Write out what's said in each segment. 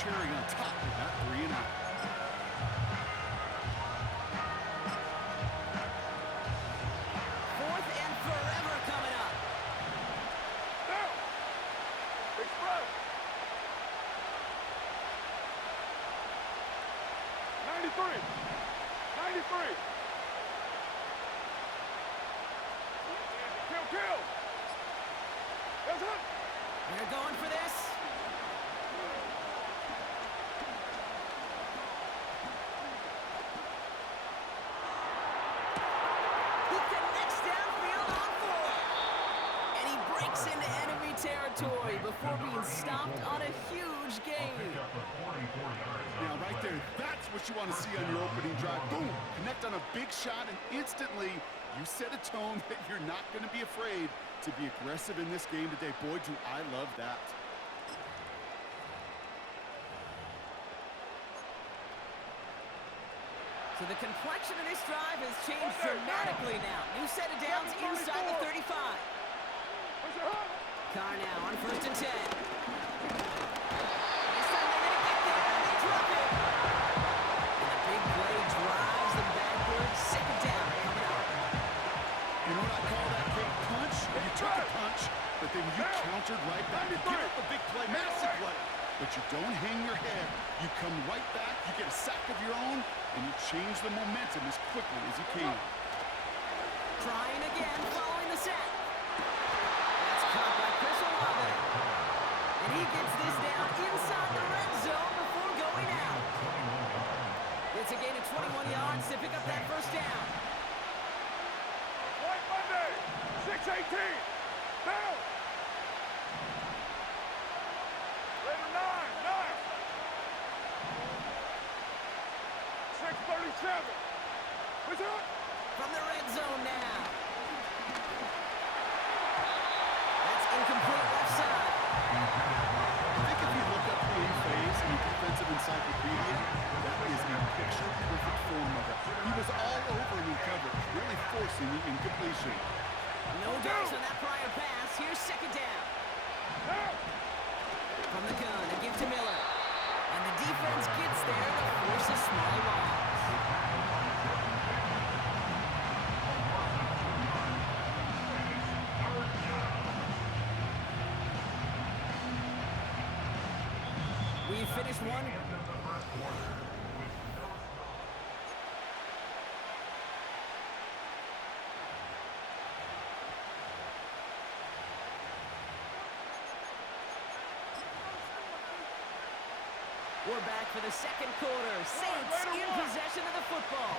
cherry on top of that 3 and out. Fourth and forever coming up. Down. Express. 93. 93. Kill. That's it. They're going for this. He connects downfield on 4. And he breaks into enemy territory before being stopped on a huge gain. Now, right there, that's what you want to see on your opening drive. Boom! Connect on a big shot, and instantly you set a tone that you're not going to be afraid to be aggressive in this game today. Boy, do I love that. So the complexion of this drive has changed dramatically now. New set of downs inside the 35. Carr now on 1st and 10. This time they're going to get there, and they drop it. And the big play drives them backwards. Second down coming up. You know what I call that big punch? You took a punch, but then you countered right back. You give up a big play, massive play. But you don't hang your head. You come right back, you get a sack of your own, and you change the momentum as quickly as you can. Trying again following the sack. That's caught by Chris Olave. And he gets this down inside the red zone before going out. It's a gain of 21 yards to pick up that first down. White Monday, 6-18. Down. Later 9. 6:37. What's up? From the red zone now. That's incomplete left side. I think if you look up the in phase in the defensive encyclopedia, that is a picture-perfect form of it. He was all over him in coverage, really forcing the incompletion. No dice on that prior pass. Here's second down. From the gun, they give to Miller. And the defense gets there to force a small loss. We finished one. We're back for the second quarter. Saints in possession of the football.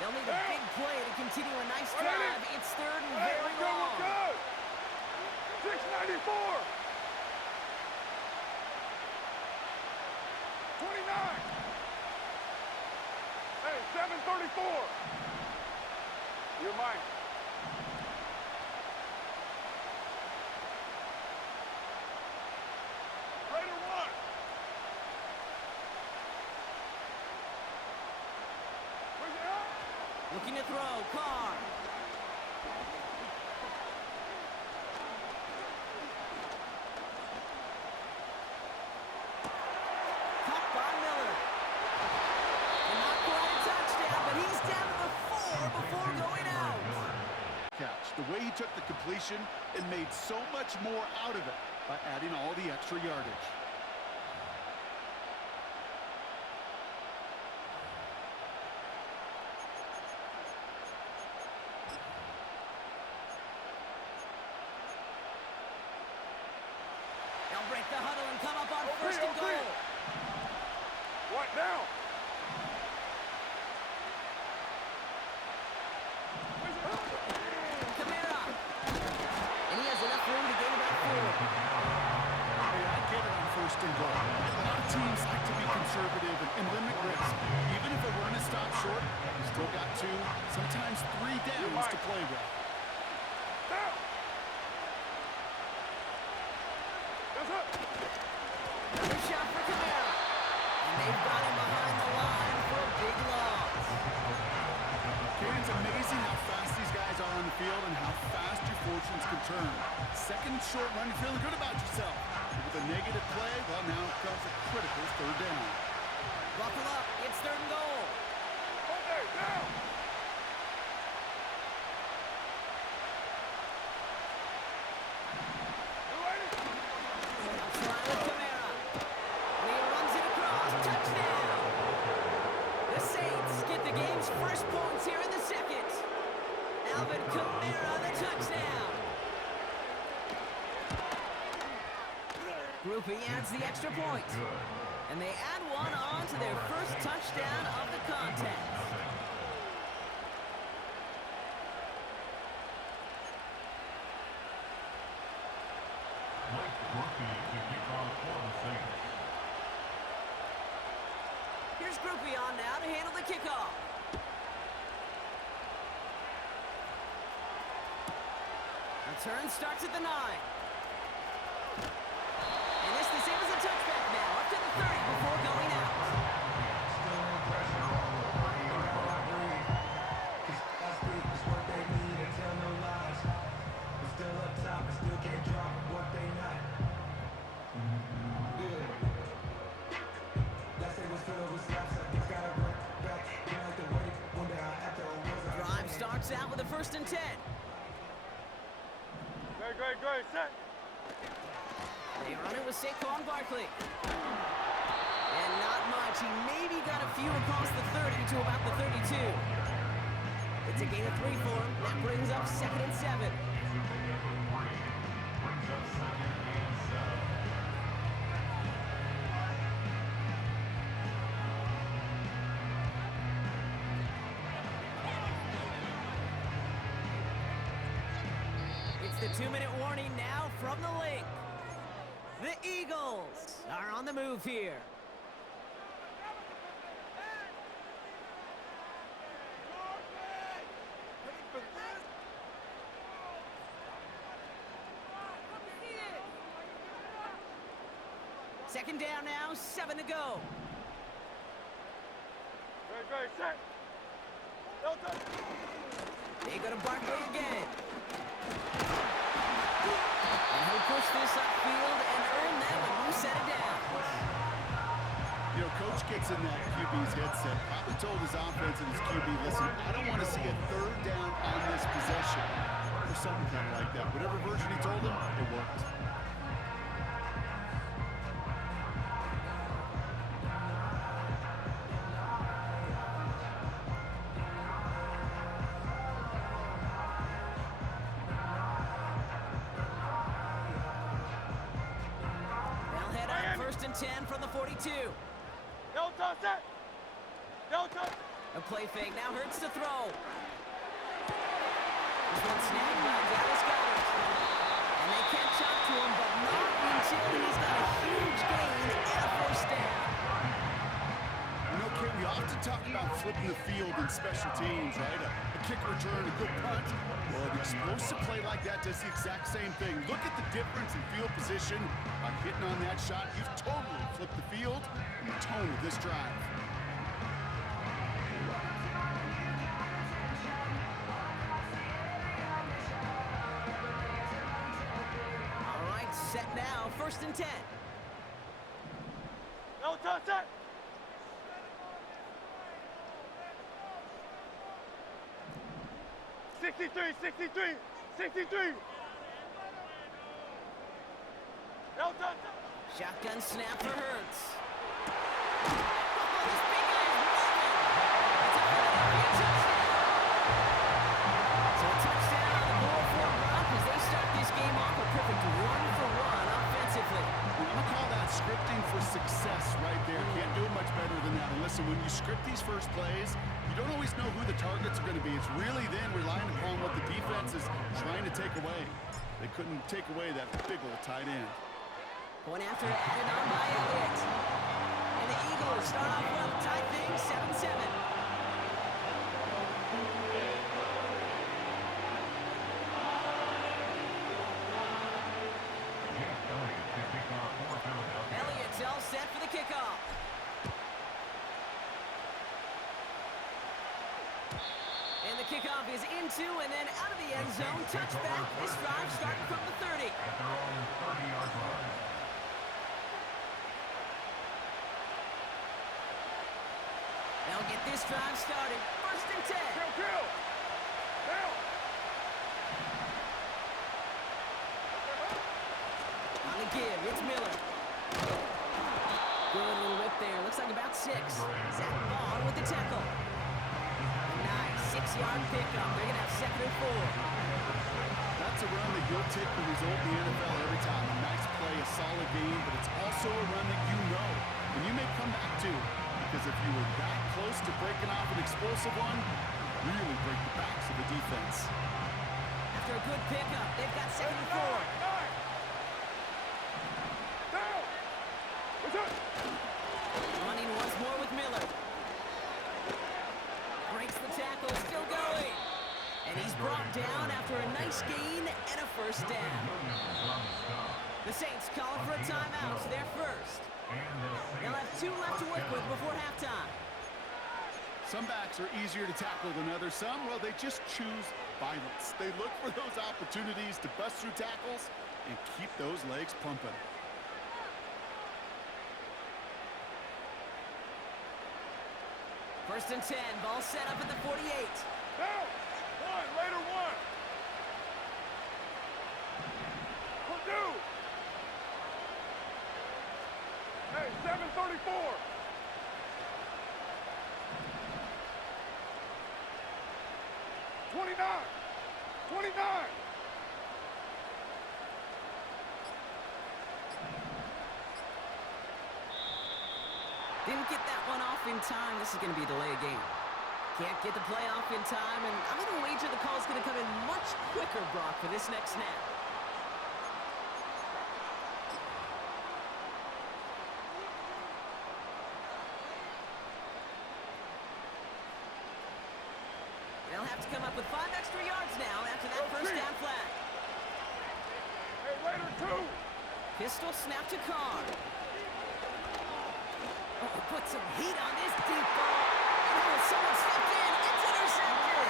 They'll need a big play to continue a nice drive. It's third and very long. 694. 29. Hey, 734. You're mine. Raider 1. Where's it at? Looking to throw. Carr. Caught by Miller. And not quite a touchdown, but he's down to the 4 before going out. Catch. The way he took the completion and made so much more out of it by adding all the extra yardage. They'll break the huddle and come up on first and goal. What now? Kamara. And he has enough room to gain about 4. Hey, I get it on first and goal. A lot of teams like to be conservative and limit risk. Even if a run is stopped short, you still got 2, sometimes 3 downs to play with. Down. That's it. Another shot for Kamara. And they've got him behind the line for a big loss. Okay, it's amazing how fast these guys are on the field and how fast your fortunes can turn. Second and short run, you're feeling good about yourself. But with a negative play, well, now comes a critical third down. Buckle up. It's third and goal. Okay, down. You ready? Now trying with Kamara. And he runs it across. Touchdown. The Saints get the game's first points here in the second. Alvin Kamara, the touchdown. Groupie adds the extra point. And they add one on to their first touchdown of the contest. Here's Groupie on now to handle the kickoff. Return starts at the 9. And this the same as a touchback now, up to the 30 before going out. Drive starts out with a 1st and 10. Great, set. They run it with Saquon Barkley. And not much. He maybe got a few across the 30 to about the 32. It's a gain of 3 for him. That brings up 2nd and 7. It's the 2-minute warning now from the link. The Eagles are on the move here. Second down now, 7 to go. Great, set. No touch. They go to Barkley again. And he'll push this upfield and earn that when you set it down. You know, Coach gets in that QB's headset, probably told his offense and his QB, listen, I don't want to see a third down on this possession. Or something kind of like that. Whatever version he told him, it worked. They'll head out 1st and 10 from the 42. No touch, set. No touch. A play fake now hurts to throw. This one snagged by Dallas Goedert. And they catch up to him, but not until he's got a huge gain and a 1st down. You know, Kate, we often talk about flipping the field in special teams, right? A kick return, a good punt. Well, an explosive play like that does the exact same thing. Look at the difference in field position. By hitting on that shot, you've totally flipped the field and the tone of this drive. All right, set now, 1st and 10. No touch, set. Sixty-three. No touch. Shotgun snap for Hurts. Oh, this big guy is moving. It's a Philadelphia touchdown. So a touchdown on the board for Broncos. They start this game off a perfect 1-for-1 offensively. I'm going to call that scripting for success right there. Can't do it much better than that. And listen, when you script these first plays, you don't always know who the targets are going to be. It's really then relying upon what the defense is trying to take away. They couldn't take away that big old tight end. Point after added on by Elliott. And the Eagles start off well, tie things 7-7. Elliott's all set for the kickoff. The kickoff is into and then out of the end zone. Touchback. This drive starting from the 30. At their own 30-yard line. They'll get this drive started. First and 10. Kill! Down! On the give, it's Miller. Good little whip there. Looks like about 6. Zach Bond with the tackle. Nice 6-yard pickup. They're going to have 2nd and 4. That's a run that you'll take the result in the NFL every time. A nice play, a solid game, but it's also a run that you know and you may come back to, because if you were that close to breaking off an explosive one, really break the backs of the defense. After a good pickup, they've got 2nd and 4. Down! What's up? Running once more with Miller. Breaks the tackle, still going. And he's brought down after a nice gain and a first down. The Saints calling for a timeout. It's their first. They'll have 2 left to work with before halftime. Some backs are easier to tackle than others. Some, well, they just choose violence. They look for those opportunities to bust through tackles and keep those legs pumping. First and 10, ball set up at the 48. Down! One, later one! Purdue! Hey, 7:34! '29! Didn't get that one off in time. This is going to be a delay of game. Can't get the play off in time, and I'm going to wager the call's going to come in much quicker, Brock, for this next snap. They'll have to come up with 5 extra yards now after that first down flag. Hey, later two! Pistol snap to Carr. Oh, put some heat on this deep ball. Oh, someone stepped in. It's intercepted.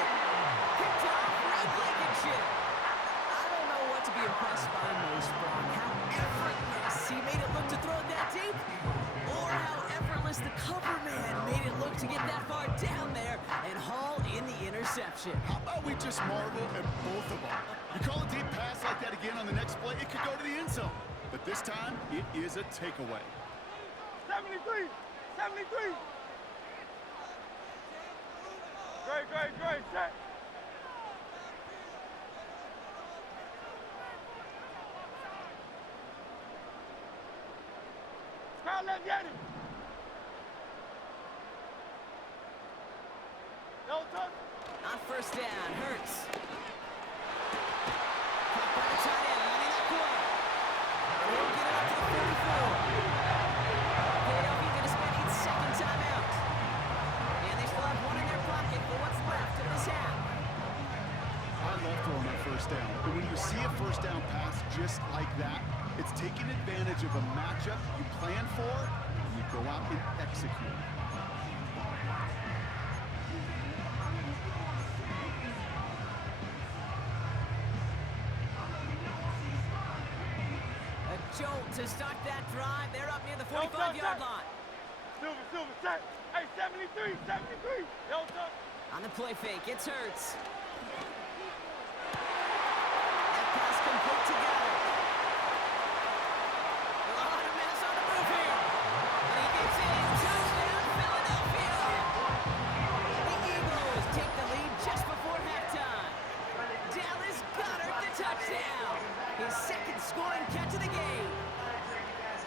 Picked off Ray Blankenship. I don't know what to be impressed by most, Brock. How effortless he made it look to throw it that deep, or how effortless the cover man made it look to get that far down there and haul in the interception. How about we just marvel at both of them? You call a deep pass like that again on the next play, it could go to the end zone. But this time, it is a takeaway. 73! 73! Great, set! Skylar, let's get him! No touch! On first down, Hurts. Caught by the tight end, running that corner. And he'll get it up to the 44. Philadelphia going to spend its 2nd timeout. And they still have 1 in their pocket for what's left of this half. I love throwing that first down. But when you see a first down pass just like that, it's taking advantage of a matchup you plan for, and you go out and execute. A jolt to start that drive. They're up near the 45-yard line. Silver, set! Hey, 73! No touch! On the play fake, it's Hurts. That pass complete together. A lot of minutes on the move here. And he gets in. Touchdown, Philadelphia. The Eagles take the lead just before halftime. Dallas Goedert the touchdown. His 2nd scoring catch of the game.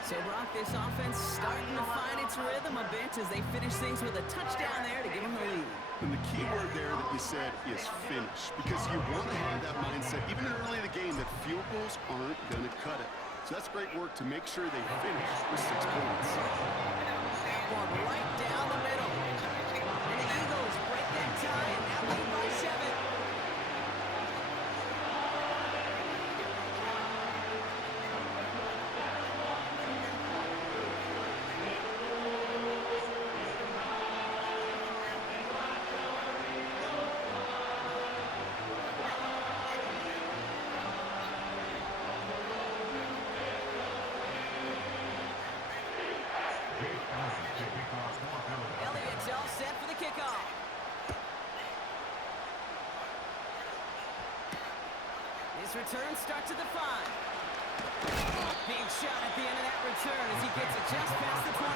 So, Brock, this offense starting to find its rhythm a bit as they finish things with a touchdown there to give them the lead. And the key word there that you said is finish, because you want to have that mindset, even early in the game, that field goals aren't going to cut it. So that's great work to make sure they finish with 6 points. One right down the middle. And the Eagles break that tie and now lead by 7. return starts at the 5. Big shot at the end of that return as he gets it just past the 20.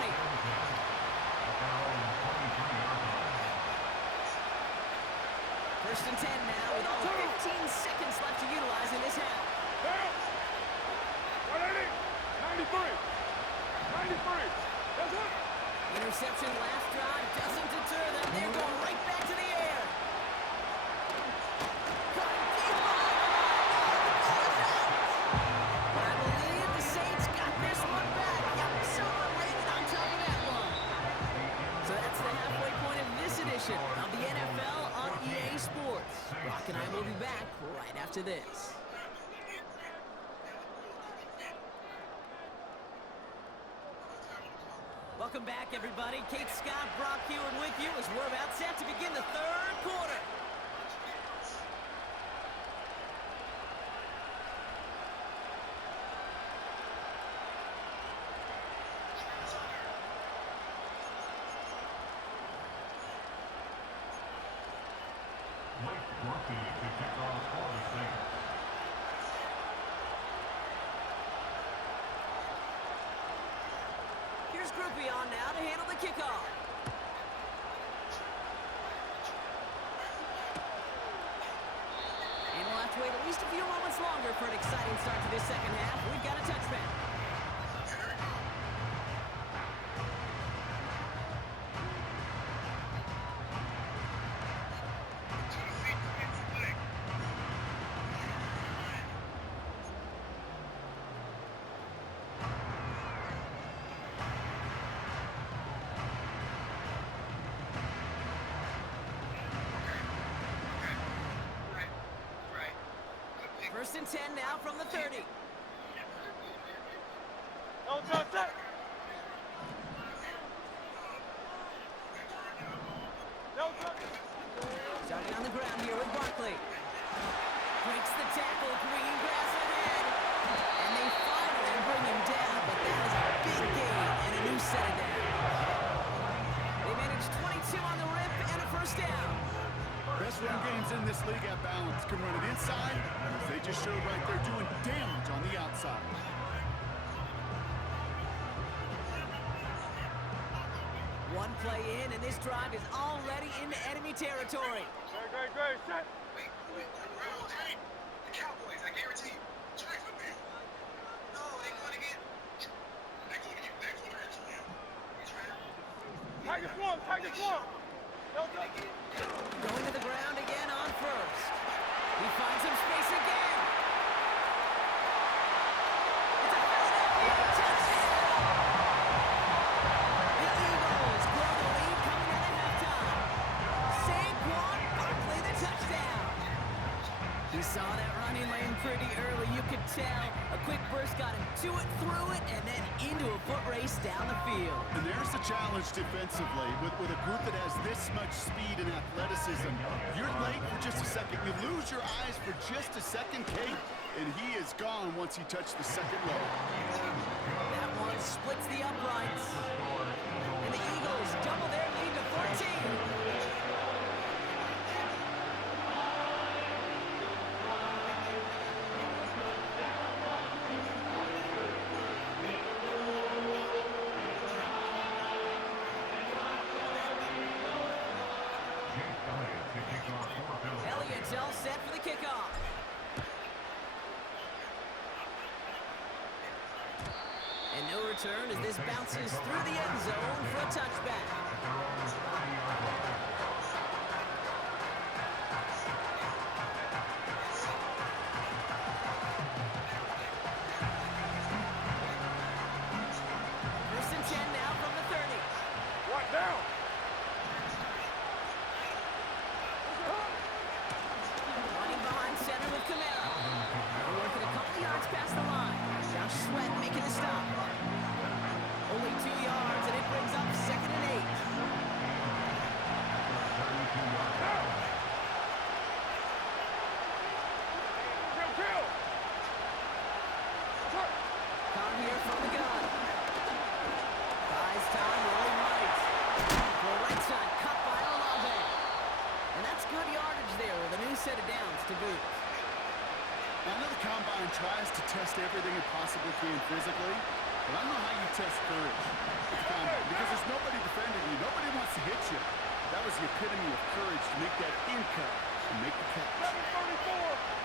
First and 10 now with all 15 seconds left to utilize in this half. Down. 180. 93. 93. That's it. Interception last drive doesn't deter them. They're going right back to the air. But I believe the Saints got this one back. Yep, someone landed on top of that one. So that's the halfway point of this edition of the NFL on EA Sports. Brock and I will be back right after this. Welcome back, everybody. Kate Scott, Brock Hewitt with you as we're about set to begin the third quarter. Late rookie to kick off for the Saints. Here's Groupie on now to handle the kickoff. And we'll have to wait at least a few moments longer for an exciting start to this second half. We've got a touchback. First and 10 now from the 30. No touch that. No touch. Starting on the ground here with Barkley. Breaks the tackle, green grass ahead. And they finally bring him down, but that is a big gain and a new set of downs. They managed 22 on the rip and a first down. Best run games in this league at balance can run it inside, as they just showed right there doing damage on the outside. One play in, and this drive is already into enemy territory. Great. Set. The Cowboys, I guarantee you. Try for me. No, they're going to get. They're going to get. They're going to hurt you. You try to. Tiger swarm. No touch. Going to the ground again on first. He finds some space again. It's a Philadelphia touchdown. The Eagles grow the lead coming out of halftime. Saquon Barkley the touchdown. He saw that running lane pretty early. You could tell a quick burst got him to it, through it, and then into a foot race down the field. And there's the challenge defensively with a group that has this much speed and athleticism. You're late for just a second. You lose your eyes for just a second, Kate, and he is gone once he touched the second row. That one splits the uprights. And the Eagles double their lead to 14. Elliott's all set for the kickoff. And no return as this bounces through the end zone for a touchback. First and 10 now from the 30. What down? Running behind center with Camaro. They're working a couple yards past the line. Josh Sweat making a stop. Only 2 yards, and it brings up second and 8. Kill. Carr here from the gun. Buys time, rolling right. For right side, cut by Olave. And that's good yardage there with a new set of downs to boot. I know the combine tries to test everything it possibly can physically, but I don't know how you test courage at the combine because there's nobody defending you. Nobody wants to hit you. That was the epitome of courage to make that in cut and make the catch. 734.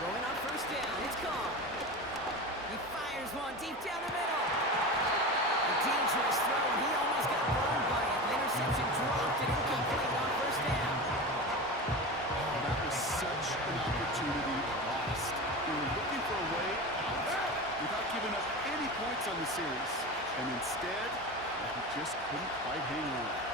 Throwing on first down. It's caught. He fires one deep down the middle. A dangerous throw, and he almost got burned by it. The interception dropped and incomplete on first down. Oh, that was such an opportunity lost. They were looking for a way out without giving up any points on the series. And instead, he just couldn't quite hang on.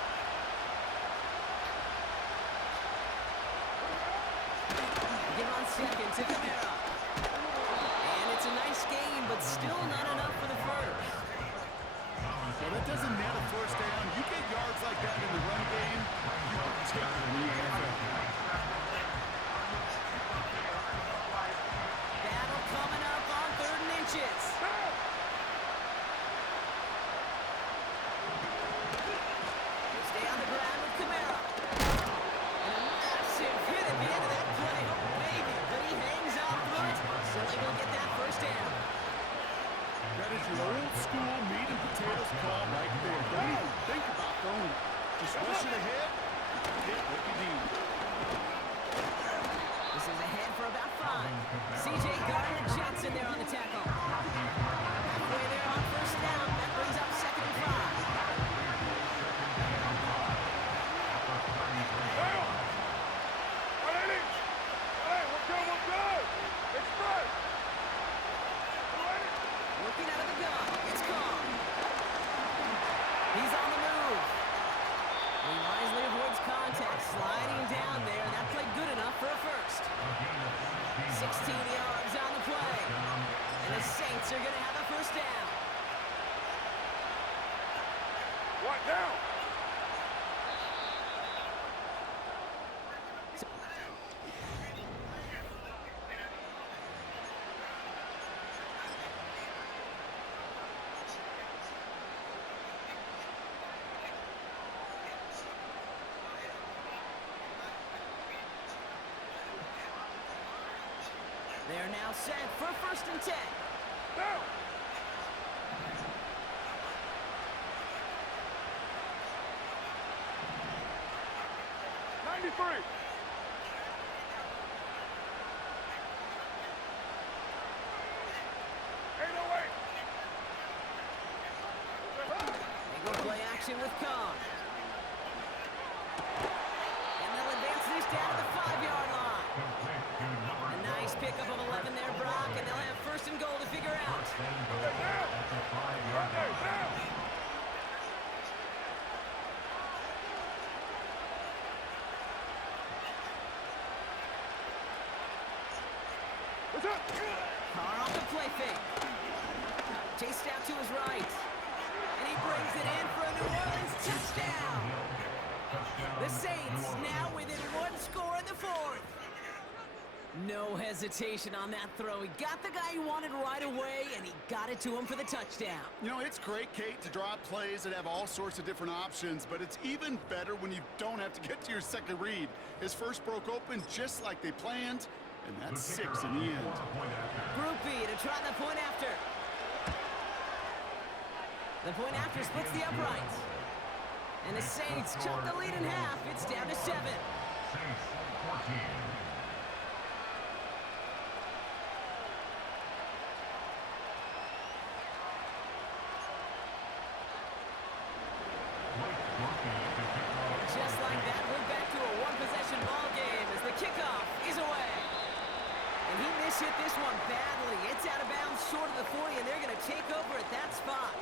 Give on second to Camara. And it's a nice game, but still not enough for the first. Well, that doesn't net a first down. You get yards like that in the run game, you can take it in the NFL. Battle coming up on 3rd and inches. They stay on the ground with Camara. And a massive hit at the end of that play. Oh, baby, but he hangs out through it. So able to get that first down. That is your old school meat and potatoes call right there. Don't even think about throwing it. Just rush it ahead and hit what you need. This is ahead for about 5. C.J. Gardner-Johnson there on the tackle. Halfway there on first down. That brings up 2nd and 5. Looking out of the gun. It's caught. He's on the move. He wisely avoids contact, sliding down there. That played good enough for a first. 16 yards on the play. And the Saints are going to have a first down. What now? They're now set for 1st and 10. Now! 93. They go play action with Khan. And they'll advance this down to the 5-yard line. A nice pickup of 11 there, Brock, and they'll have 1st and goal to figure out. Carr off the play fake. Chased out to his right. And he brings it in for a New Orleans touchdown. The Saints now within 1 score in the 4th. No hesitation on that throw. He got the guy he wanted right away, and he got it to him for the touchdown. You know, it's great, Kate, to draw plays that have all sorts of different options, but it's even better when you don't have to get to your second read. His first broke open just like they planned, and that's 6 in the end. Group B to try the point after. The point after splits the uprights. And the Saints chop the lead in half. It's down to 7. Saints 14. Just like that, we're back to a one-possession ball game as the kickoff is away. And he mishit this one badly. It's out of bounds short of the 40, and they're going to take over at that spot.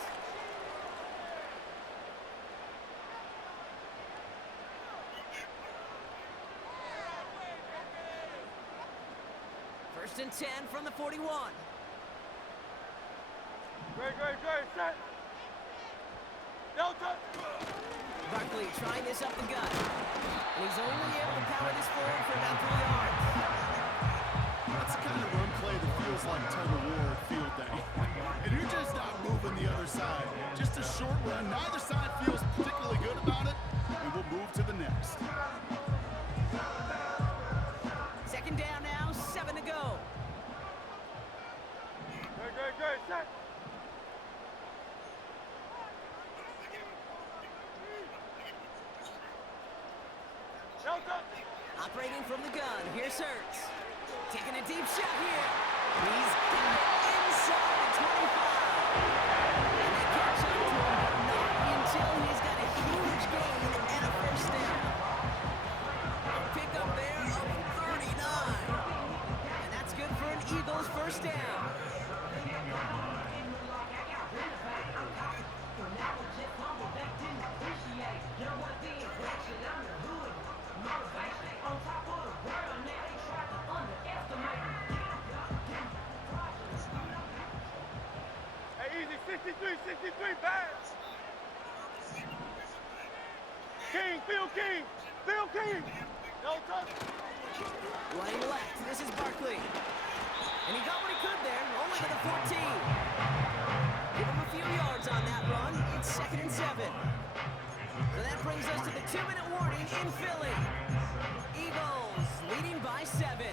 First and 10 from the 41. Great, set. Delta. Barkley trying this up the gut. And he's only able to power this forward for about 3 yards. That's the kind of run play that feels like tug of war at field day. And you're just not moving the other side. Just a short run. Neither side feels particularly good about it. And we'll move to the next. Separating from the gun. Here's Hurts. Taking a deep shot here. He's got it inside the 25. And they catch up to him, but not until he's got a huge gain and a first down. A pickup there of 39. And that's good for an Eagles first down. Hey, easy, 63, pass. Phil King. No touch. Running left. This is Barkley. And he got what he could there, only to the 14. Give him a few yards on that run. It's 2nd and 7. So that brings us to the 2-minute warning in Philly. Eagles leading by 7.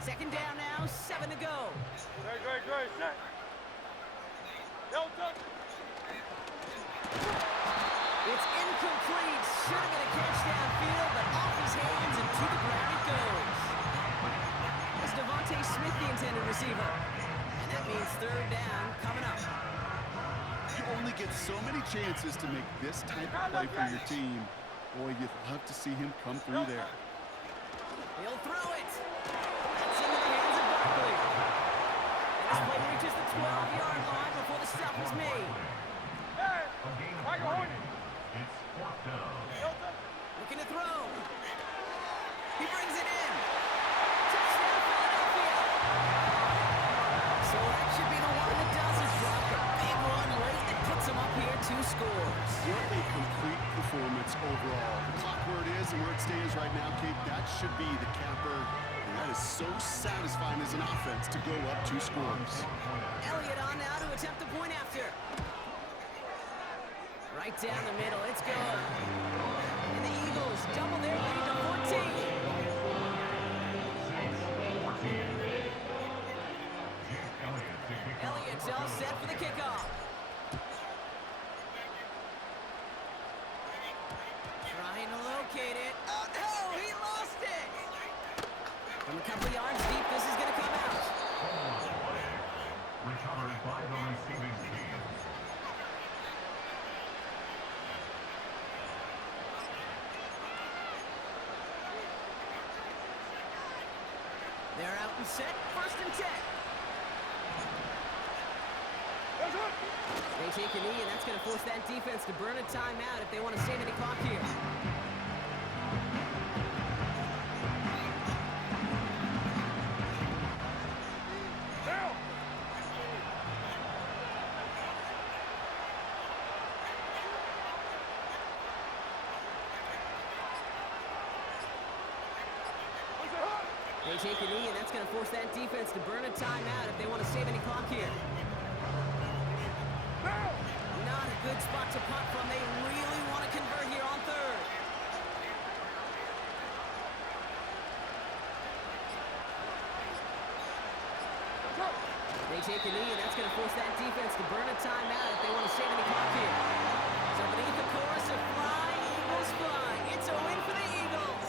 Second down now, 7 to go. Great, set. No touch. It's incomplete. Should have been a catch downfield, but off his hands and to the ground it goes. That's Devontae Smith, the intended receiver. And that means 3rd down coming up. You only get so many chances to make this type of play for your team. Boy, you'd love to see him come through there. He'll throw it. That's into the hands of Barkley. And this play reaches the 12-yard line before the stop is made. Hey, Michael Hornet. It's 4th down. No touch. Looking to throw. He brings it in. Touchdown, Philadelphia. So that should be the one that does it. Drop a big one late that puts him up here 2 scores. What a complete performance overall. The clock where it is and where it stands right now, Kate, that should be the capper. And that is so satisfying as an offense to go up 2 scores. Elliott on now to attempt the point after. Right down the middle, it's good. And the Eagles double their lead to 14. Elliott's all set for the kickoff. Trying to locate it. Oh no, he lost it! From a couple yards deep, this is going to come out. Recovered by the receiving team. They're out and set, 1st and 10. They take a knee, and that's going to force that defense to burn a timeout if they want to save any clock here. They take a knee, and that's going to force that defense to burn a timeout if they want to save any clock here. Not a good spot to punt from. They really want to convert here on 3rd. They take a knee, and that's going to force that defense to burn a timeout if they want to save any clock here. So beneath the chorus of fly, Eagles fly. It's a win for the Eagles.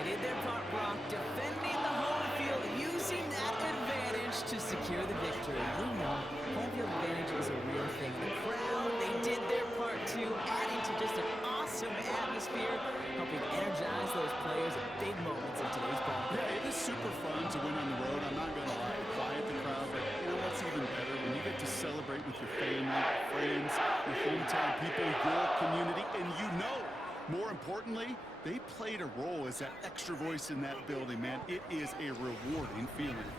They did their part, Brock, defending the home field, using that advantage to secure the victory. We know home field advantage is a real thing. The crowd, they did their part too, adding to just an awesome atmosphere, helping energize those players at big moments in today's ball. Yeah, it is super fun to win on the road. I'm not going to lie, quiet the crowd, but you know what's even better? When you get to celebrate with your family, friends, your hometown people, your community, and you know, more importantly, they played a role as that extra voice in that building, man. It is a rewarding feeling.